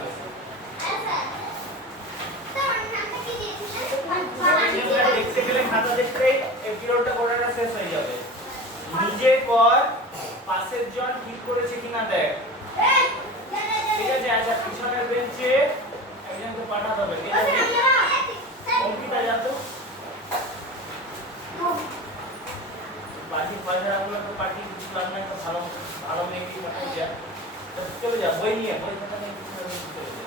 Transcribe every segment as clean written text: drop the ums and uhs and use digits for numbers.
হয়েছে। দেখতে গেলে খাতা দেখতেই এই পিরিয়ডটা পড়াটা শেষ হয়ে যাবে। নিজে কর, পাশের জন ঠিক করেছে কিনা দেখ। ঠিক আছে? আচ্ছা, পিছনের বেঞ্চে একজনকে পাঠাতে হবে। ঠিক আছে? অঙ্কিতা যা তো। বাকি পয়সাগুলো তো পার্টি কিছু লাগবে না, ভালো ভালো মেয়েকে পাঠিয়ে যা। চলে যা, বই নিয়ে, বই খাতা নিয়ে চলে যা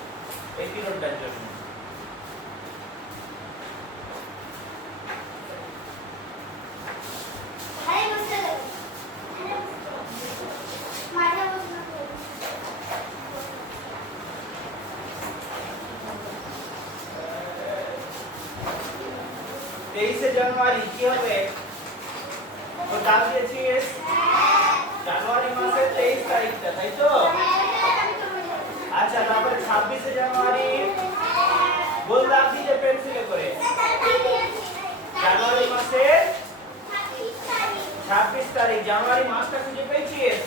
এই পিরিয়ডটার জন্য। জানুয়ারি কি হবে? ও দাম দিয়েছিস জানুয়ারি মাসের 23 তারিখটা, তাই তো? আচ্ছা, তারপরে 26 জানুয়ারি বল দাম দিতে পেন্সিলে করে। জানুয়ারি মাসের 26 তারিখ। জানুয়ারি মাসটা খুঁজে পেয়েছিস?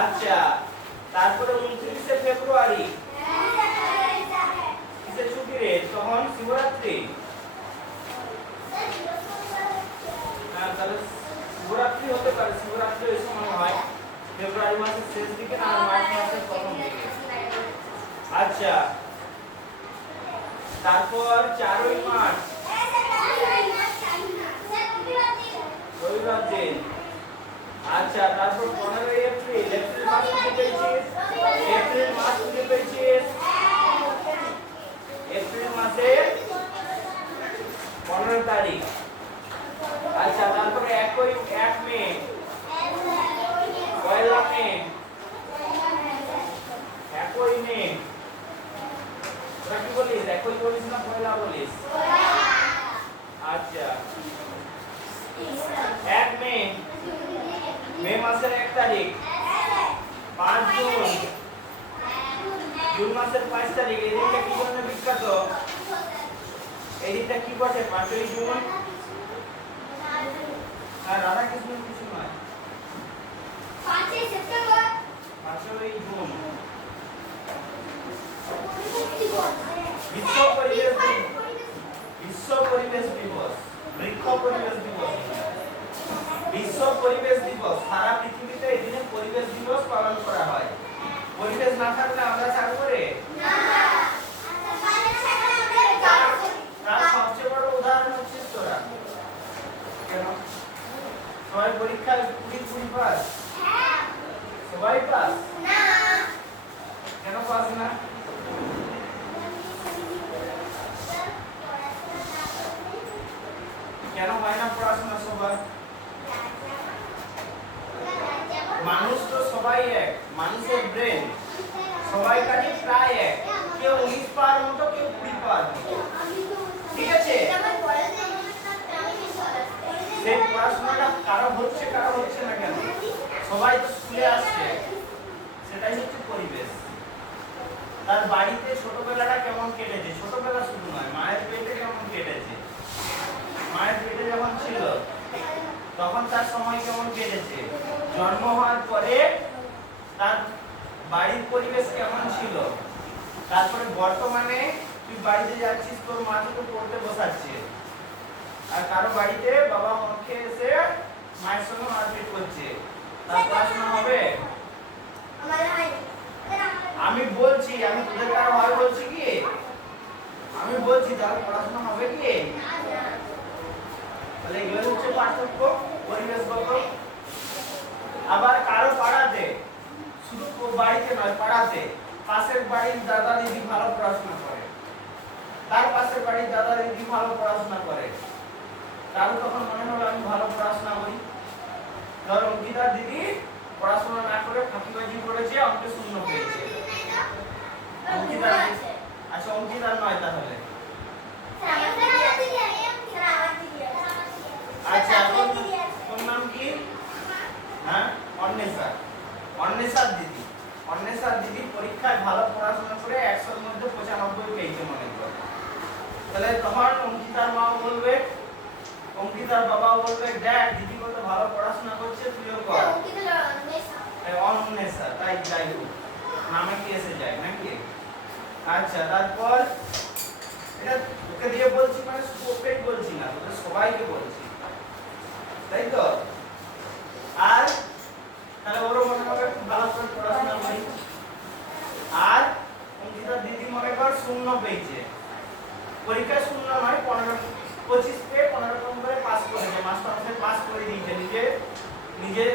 আচ্ছা, তারপরে 29 ফেব্রুয়ারি কিসের ছুটি রে? তখন শিবরাত্রি। হ্যাঁ, তাহলে শিবরাত্রি হতে পারে। শিবরাত্রি ওই সময় হয় ফেব্রুয়ারি মাসের শেষ দিকে না মার্চ মাসের প্রথম দিকে। আচ্ছা, তারপর 4ই মার্চ রবিবার দিন। আচ্ছা, তারপর 15ই এপ্রিল। এপ্রিল মাস খুঁজে পেয়েছিস? এপ্রিল মাস খুঁজে পেয়েছিস? এপ্রিল মাসের 15 তারিখ। আচ্ছা, তারপরে 1 মে, পয়লা মে, 1 মে। তোরা কি বলিস? 1 বলিস না পয়লা বলিস? আচ্ছা, 1 মে, মে মাসের 1 তারিখ। 5 জুন, জুন মাসের 5 তারিখ। এই দিনটা কি জন্য বিখ্যাত? এই দিনটা কি বটে? 5ই জুন। আর রাধা কৃষ্ণ কিছু নয়। 5ই সেপ্টেম্বর, 5ই জুন। বিশ্ব পরিবেশ দিবস, বিশ্ব পরিবেশ দিবস, বৃক্ষ পরিবেশ দিবস, বিশ্ব পরিবেশ দিবস। সারা পৃথিবীতে এই দিনে পরিবেশ দিবস পালন করা হয়। পরিবেশ না থাকলে আমরা থাকবো রে? না। তার সবচেয়ে বড় উদাহরণ হচ্ছিস তোরা। কেন? সবাই পরীক্ষায় 20 পাস? হ্যাঁ। সবাই পাস? না। কেন পাস না? কেন হয় না পড়াশোনা সবার? মানুষ তো সবাই এক, মানুষের ব্রেন সবাই কাজে প্রায় এক। কেউ 19 পার মতো, কেউ 20 পার মতো। ঠিক আছে? সেই পড়াশোনাটা কারো হচ্ছে কারো হচ্ছে না কেন? সবাই তো স্কুলে আসছে। সেটাই হচ্ছে পরিবেশ। তার বাড়িতে ছোটবেলাটা কেমন কেটেছে? ছোটবেলা শুধু নয়, মায়ের পেটে কেমন কেটেছে? মায়ের পেটে যখন ছিল তখন তার সময় কেমন কেটেছে? জন্ম হওয়ার পরে তার বাড়ির পরিবেশ কেমন ছিল? তারপরে বর্তমানে তুই বাড়িতে যাচ্ছিস, তোর মা তোকে পড়তে বসাচ্ছে, আর কারো বাড়িতে বাবা মদ খেয়ে এসে মায়ের সঙ্গে মারপিট করছে, তার পড়াশোনা হবে? আমি বলছি, আমি তোদের কারো হয় বলছি কি? আমি বলছি তাহলে পড়াশোনা হবে কি? তাহলে এগুলো হচ্ছে পার্থক্য পরিবেশগত। আবার কারো পাড়াতে, শুধু বাড়িতে নয়, পাড়াতে পাশের বাড়ির দাদা দিদি ভালো পড়াশোনা করে, তার পাশের বাড়ির দাদা দিদি ভালো পড়াশোনা করে, তারও তখন মনে হলো আমি ভালো পড়াশোনা করি। ধর অঙ্কিতার দিদি পড়াশোনা না করে ফাঁকিবাজি করেছে, অঙ্কে 0 পেয়েছে। অঙ্কিতার, আচ্ছা অঙ্কিতার নয় তাহলে। আচ্ছা, তোর নাম কি? হ্যাঁ, অন্বেষা। অন্বেষার দিদি, অন্বেষার দিদি পরীক্ষায় ভালো পড়াশোনা করে 100-র মধ্যে 95 পেয়েছে মনে কর। তাহলে তখন অঙ্কিতার মা বলবে, অঙ্কিতার বাবা বলবে, দেখ দিদি কত ভালো পড়াশোনা করছে, তুইও কর। অন্বেষা, তাই যাই হোক। নামে কি এসে যায় নাকি? আচ্ছা, তারপর এটা ওকে দিয়ে বলছি মানে ওকে বলছি না, তোদের সবাইকে বলছি, তাই তো? আর তাহলে ওরও মনে হবে খুব ভালো করে পড়াশোনা করি। আর অঙ্কিতা দিদি মনে কর 0 পেয়েছে, পরীক্ষায় 0 নয় 25 পেয়ে 15 রকম করে পাস করেছে, মাস্টার মশাই পাস করে দিয়েছে। নিজে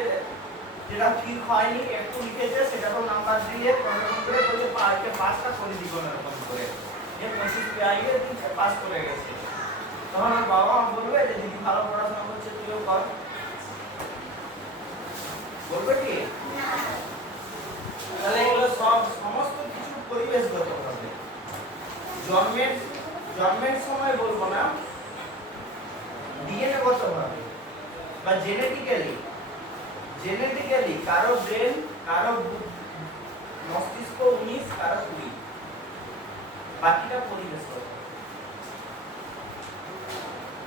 যেটা ঠিক হয়নি একটু লিখেছে সেটাও নাম্বার দিয়ে 15 রকম করে বলে পারকে পাসটা করে দিব না রকম করে, যে 25 পেয়ে আইয়ে দিচ্ছে পাস করে গেছে। তখন আমার বাবা মা বলবে যে দিদি ভালো পড়াশোনা করছে, তুইও কর, বলবে কি? তাহলে এগুলো সব সমস্ত কিছু পরিবেশগত হবে। জন্মের সময় বলবো না, ডিএনএ গত ভাবে বা জেনেটিক্যালি কারো ব্রেন, কারো মস্তিষ্ক 19, কারো 20, বাকিটা পরিবেশগত।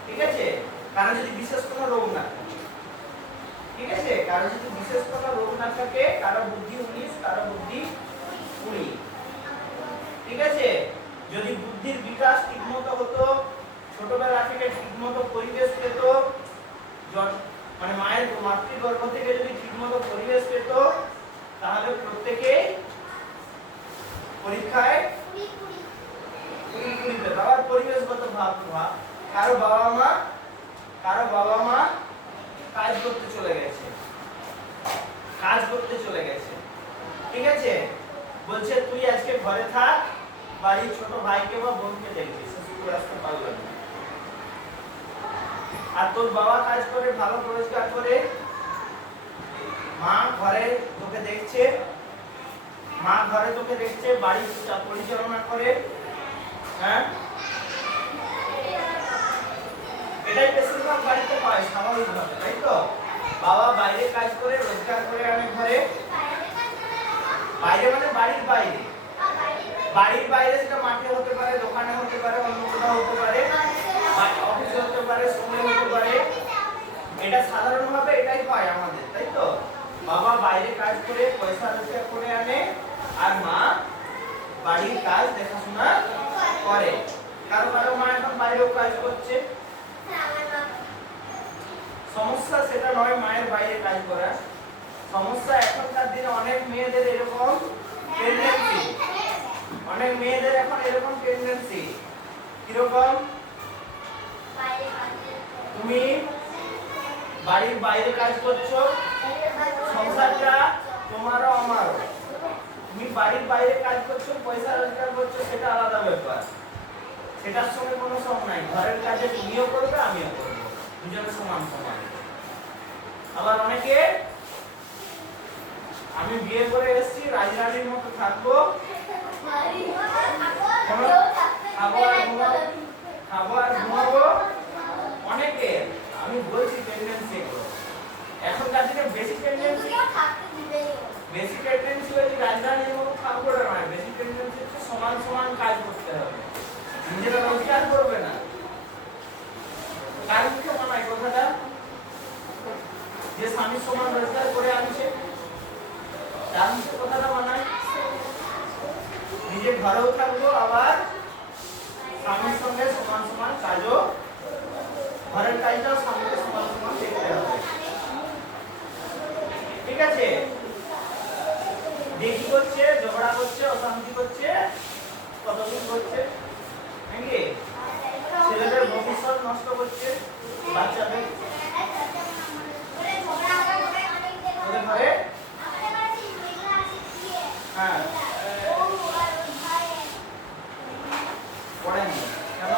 ঠিক আছে? কারণ যদি বিশেষ কোনো রোগ না থাকে, ঠিক আছে, কারো যদি বিশেষ কোনো রোগ না থাকে, কারো বুদ্ধি 19, কারো বুদ্ধি 20, ঠিক আছে? যদি বুদ্ধির বিকাশ ঠিকমতো হতো, ছোটবেলা থেকে ঠিকমতো পরিবেশ পেত, মানে মায়ের মাতৃগর্ভ থেকে যদি ঠিকমতো পরিবেশ পেত, তাহলে প্রত্যেকে পরীক্ষায় 20 পেত। আবার পরিবেশগত ভাব, কারো বাবা মা কাজ করতে চলে গেছে, ঠিক আছে, বলছে তুই আজকে ঘরে থাক, বাড়ির ছোট ভাইকে বা বোনকে দেখবি, স্কুলে আসতে পারলো না। আর তোর বাবা কাজ করে, ভালো রোজগার করে, মা ঘরে তোকে দেখছে, বাড়ি পরিচালনা করে, হ্যাঁ, এটাই বেশিরভাগ বাড়িতে পায় স্বাভাবিকভাবে, তাই তো? বাবা বাইরে কাজ করে রোজগার করে আনে ঘরে, বাইরে মানে বাড়ির বাইরে, সেটা মাঠে হতে পারে, দোকানে হতে পারে, অন্য কোথাও হতে পারে, অফিসে হতে পারে, স্কুলে হতে পারে, এটা সাধারণভাবে এটাই পায় আমাদের, তাই তো? বাবা বাইরে কাজ করে পয়সা রোজগার করে আনে, আর মা বাড়ির কাজ দেখাশোনা করে। কারো মা এখন বাইরেও কাজ করছে, সমস্যা সেটা নয় মায়ের বাইরে কাজ করা, সমস্যা এখনকার দিনে অনেক মেয়েদের এরকম টেন্ডেন্সি, কিরকম? তুমি বাড়ির বাইরে কাজ করছো, সংসারটা তোমারও আমারও, তুমি বাড়ির বাইরে কাজ করছো, পয়সা রোজগার করছো, সেটা আলাদা ব্যাপার, সেটার সঙ্গে কোনো সম নাই। ঘরের কাজে তুমিও করবে, আমিও করবো, দুজনে সমান। আবার অনেকে, আমি বিয়ে করে এসেছি, রাজরানীর মতো থাকবো, খাবো আর ঘুমাবো, অনেকে, আমি বলছি টেন্ডেন্সি এগুলো এখনকার দিনে বেশি টেন্ডেন্সি হচ্ছে রাজধানীর মতো থাকবো না, নয়, বেশি টেন্ডেন্সি হচ্ছে সমান কাজ করতে হবে, নিজেরা রোজগার করবে না। কার মুখে মানায় কথাটা? যে স্বামীর সমান রোজগার করে আনছে, তার মুখে কথাটা মানায়। নিজে ঘরেও থাকবো, আবার স্বামীর সঙ্গে সমান কাজও, ঘরের কাজটাও স্বামীকে সমান দেখতে হবে, ঠিক আছে? দেখি করছে, ঝগড়া করছে, অশান্তি করছে, কতদিন করছে নাকি? ছেলেদের ভবিষ্যৎ নষ্ট করছে, বাচ্চাদের ঘরে, হ্যাঁ, পড়েনি কেন?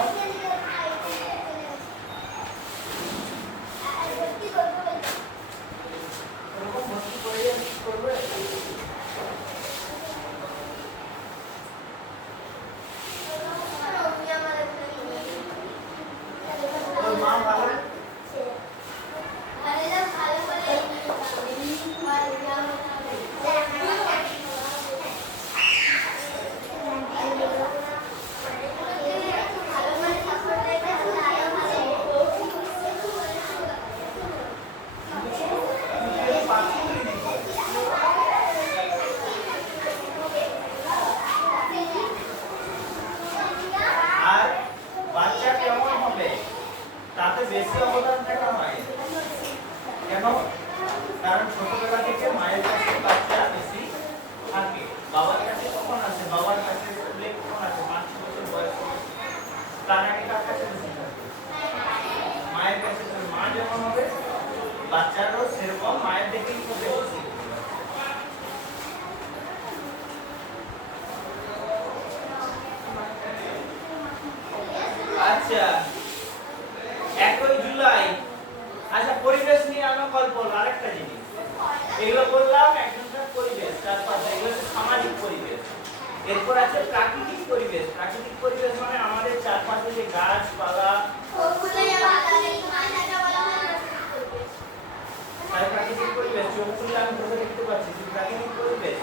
এরকম ভর্তি করে করবে, মা ভালো যেমন হবে বাচ্চারাও সেরকম মায়ের দেখেই শিখবে। আচ্ছা 1 জুলাই, আচ্ছা পরিবেশ নিয়ে আমরা গল্প বলবো। আরেকটা জিনিস, এগুলো বললাম একজনকার পরিবেশ, চারপাশে এগুলো হচ্ছে সামাজিক পরিবেশ। এরপর আছে প্রাকৃতিক পরিবেশ। প্রাকৃতিক পরিবেশ মানে আমাদের চারপাশে যে গাছপালা, প্রাকৃতিক পরিবেশ। চোখ খুললে আমি ধরে দেখতে পাচ্ছি প্রাকৃতিক পরিবেশ।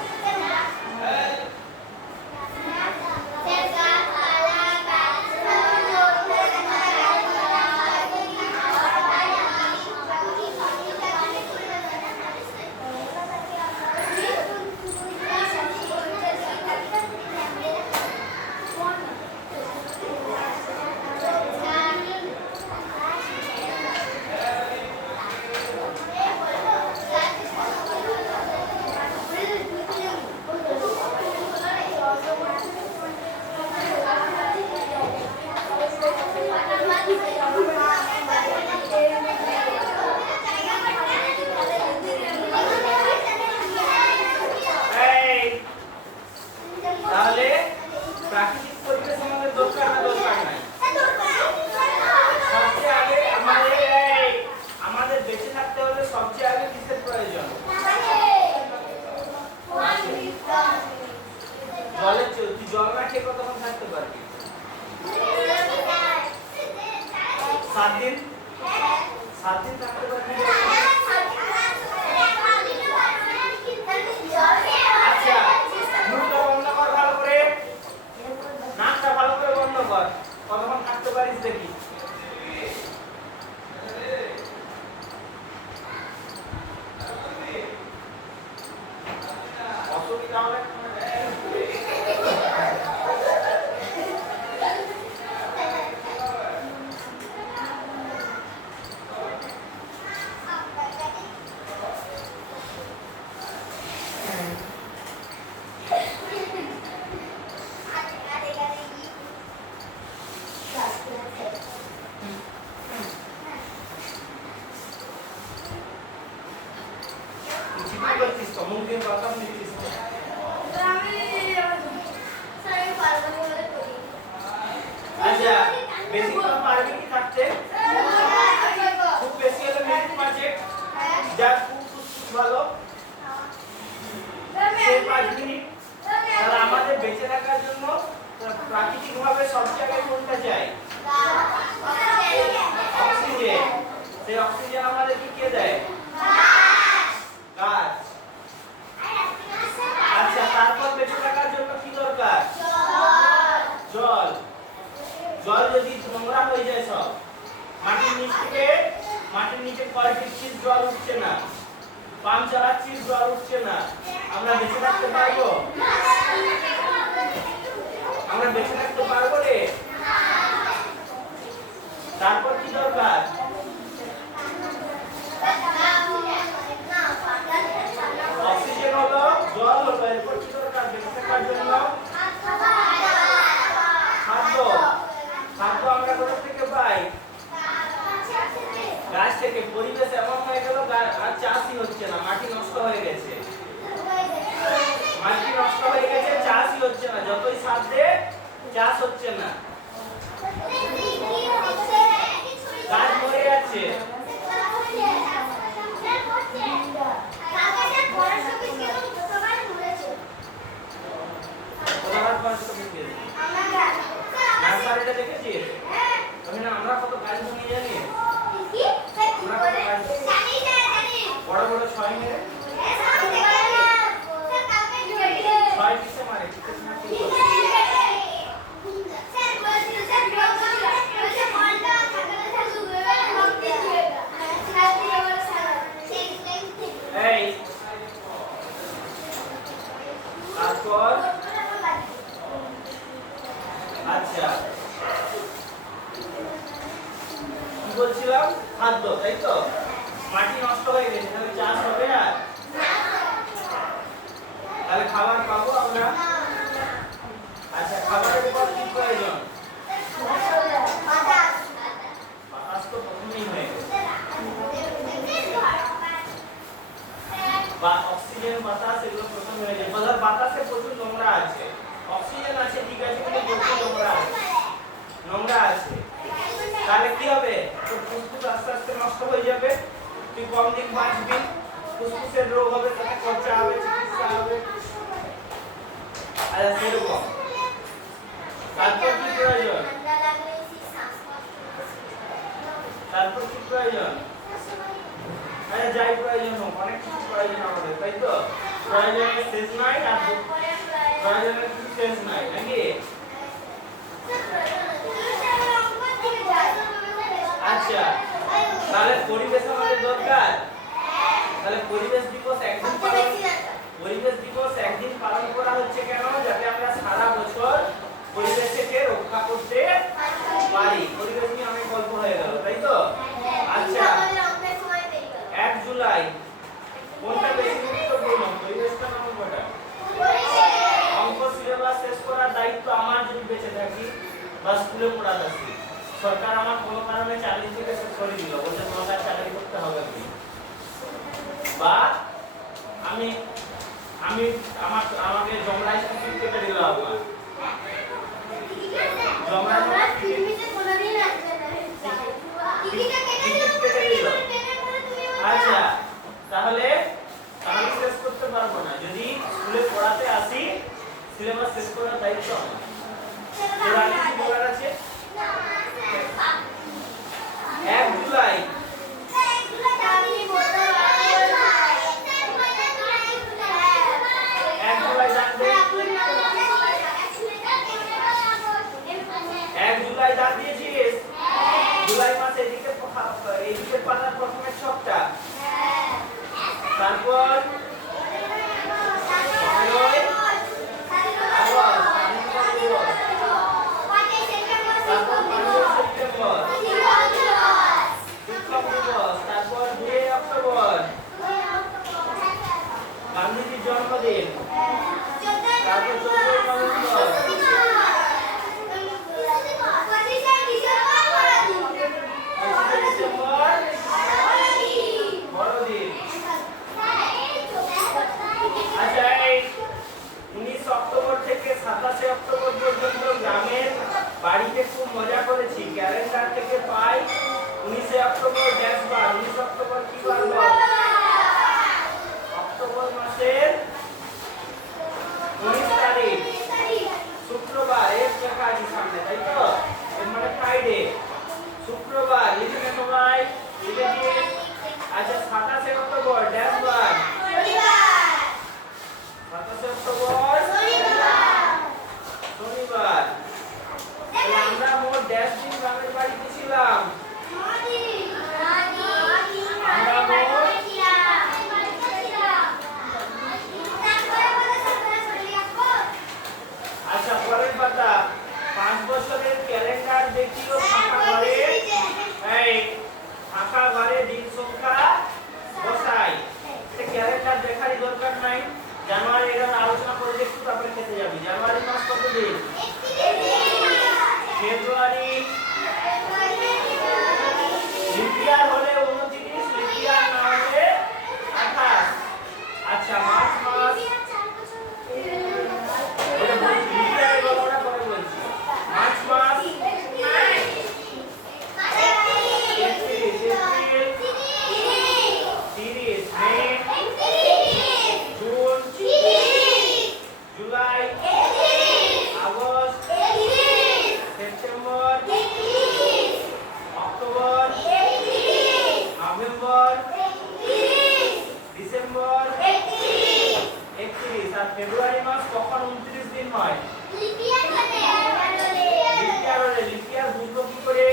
তাহলে প্রাকৃতিক পরিবেশ আমাদের দরকার না দরকার নাই? সবচেয়ে আগে আমাদের বেঁচে থাকতে হলে সবচেয়ে আগে কিসের প্রয়োজন? জলের। তুই জল না খেয়ে কতক্ষণ থাকতে পারবি? 7 দিন। 7 দিন থাকতে পারবি? আচ্ছা মুখটা বন্ধ কর ভালো করে, নাকটা ভালো করে বন্ধ কর। কতক্ষণ থাকতে পারিস দেখি? অসুবিধা হলে মুখ দিয়ে কথা নিচ্ছিস। আচ্ছা বেশিক্ষণ পারবি কি থাকতে? খুব বেশি হলে মিনিট 5 যা খুব ভালো 5 মিনিট। তাহলে আমাদের বেঁচে থাকার জন্য প্রাকৃতিক ভাবে সব জায়গায় কোনটা চাই? অক্সিজেন। সেই অক্সিজেন আমাদেরকে কে দেয়? গাছ। আচ্ছা তারপর বেঁচে থাকার জন্য কি দরকার? জল। জল যদি নোংরা হয়ে যায় সব মাটির নিচে কল দিচ্ছিস জল উঠছে না, পাম্প চালাচ্ছিস জল উঠছে না, আমরা বেঁচে থাকতে পারবো? আমরা বেঁচে থাকতে পারবো রে? তারপর কি দরকার? অক্সিজেন হলো, জল হলো, এরপর কি দরকার বেঁচে থাকার জন্য? খাদ্য। খাদ্য আমরা কোথা থেকে পাই? গাছ থেকে। পরিবেশ এমন হয়ে গেল আর চাষই হচ্ছে না, মাটি নষ্ট হয়ে গেছে। মাটি নষ্ট হয়ে গেছে, চাষই হচ্ছে না। যতই সার দে চাষ হচ্ছে না, গাছ মরে যাচ্ছে। নার্সারিটা দেখেছিস? আমরা কত গাছ ভেঙে জানি? বড় বড় 6 মেরে 6 পিসে মারে। তারপর আচ্ছা কি বলছিলাম? খাদ্য, তাই তো? মাটি নষ্ট হয়ে গেছে, তাহলে চাষ হবে আর? তাহলে খাবার পাবো আমরা? আচ্ছা খাবারের পর কি প্রয়োজন? বাতাস তো প্রথমেই হয়ে গেছে। তুই কম দিন বাঁচবি, ফুসফুসের রোগ হবে, তাতে খরচা হবে, চিকিৎসা হবে। আচ্ছা সেরকম তারপর কি প্রয়োজন? তারপর কি প্রয়োজন? আরে যাই প্রয়োজন হোক, অনেক কিছু প্রয়োজন আমাদের, তাই তো? প্রয়োজনের শেষ নাই, আর প্রয়োজনের কিছু শেষ নাই, নাকি? আচ্ছা তাহলে পরিবেশ আমাদের দরকার। তাহলে পরিবেশ দিবস একদিন পালন করা হচ্ছে কেন? যাতে আমরা সারা বছর পরিবেশকে রক্ষা করতে পারি। পরিবেশ নিয়ে অনেক গল্প হয়ে গেল, তাই তো? আচ্ছা 1 জুলাই কোনটা বেশি গুরুত্বপূর্ণ? পরিবেশটা না অঙ্কটা? অঙ্ক সিলেবাস শেষ করার দায়িত্ব আমার যদি বেঁচে থাকি বা স্কুলে পড়া থাকি। সরকার আমার কোনো কারণে চাকরি থেকে সরিয়ে দিল, বলছে তোমাকে চাকরি করতে হবে কি, বা আমি আমাকে জমরাই টিকিট কেটে দিল আপনার আচ্ছা তাহলে শেষ করতে পারবো না। যদি স্কুলে পড়াতে আসি সিলেবাস শেষ করার দায়িত্ব আমার। কি বলার আছে? 1 জুলাই জুলাই মাসে এদিকে পাতার প্রথমে ছকটা, তারপর তারপর 2 অক্টোবর গান্ধীজির জন্মদিন, তারপর 14 নভেম্বর বড়দিন। আচ্ছা 19 অক্টোবর থেকে 27 অক্টোবর পর্যন্ত গ্রামের বাড়িতে খুব মজা করেছি। ক্যালেন্ডার থেকে পাই 19 অক্টোবর ড্যাশ বার। 19 অক্টোবর কি বার? অক্টোবর মাসের 19 তারিখ শুক্রবার। এর লেখা আছে সামনে, তাই তো? এর মানে ফ্রাইডে, শুক্রবার। লিখে নে সবাই, লিখে দিয়ে। আচ্ছা 27 অক্টোবর ড্যাশ বার? 27 অক্টোবর শনিবার। আমরা মোট ড্যাশ দিন গ্রামের বাড়িতে ছিলাম। আচ্ছা পরের পাতা 5 বছরের ক্যালেন্ডার দেখিও ফাঁকা ঘরে। এই ফাঁকা ঘরে দিন সংখ্যা বসাই। এটা ক্যালেন্ডার দেখারই দরকার নাই। জানুয়ারি এর আলোচনা করে একটু তারপরে খেতে যাবি। জানুয়ারি মাস কত দিন? ফেব্রুয়ারি লিপিয়ার হলে 29, লিপিয়ার না হলে 28। আচ্ছা মার্চ মাস লিপিয়ার গণনা করে বলছি। মার্চ মাস April 30, May June July August September October November December 31। আর ফেব্রুয়ারি মাস কখন 29 দিন হয়? লিপিয়ার হলে। লিপিয়ার বুঝবো কি করে?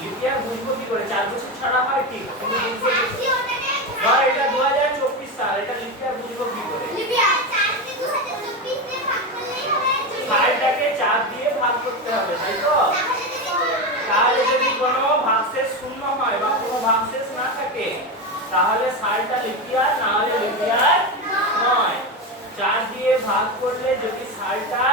লিপিয়ার বুঝবো কি করে? 4 বছর ছাড়া হয়, ঠিক? এটা 2024 সাল, এটা লিপিয়ার বুঝবো কি করে? সালটাকে 4 দিয়ে ভাগ করতে হবে, তাই তো? তাহলে যদি কোনো ভাগশেষ শূন্য হয় বা কোনো ভাগশেষ না থাকে তাহলে সালটা লিপিয়ার, না হলে লিপিয়ার নয়। 4 দিয়ে ভাগ করলে যদি সালটা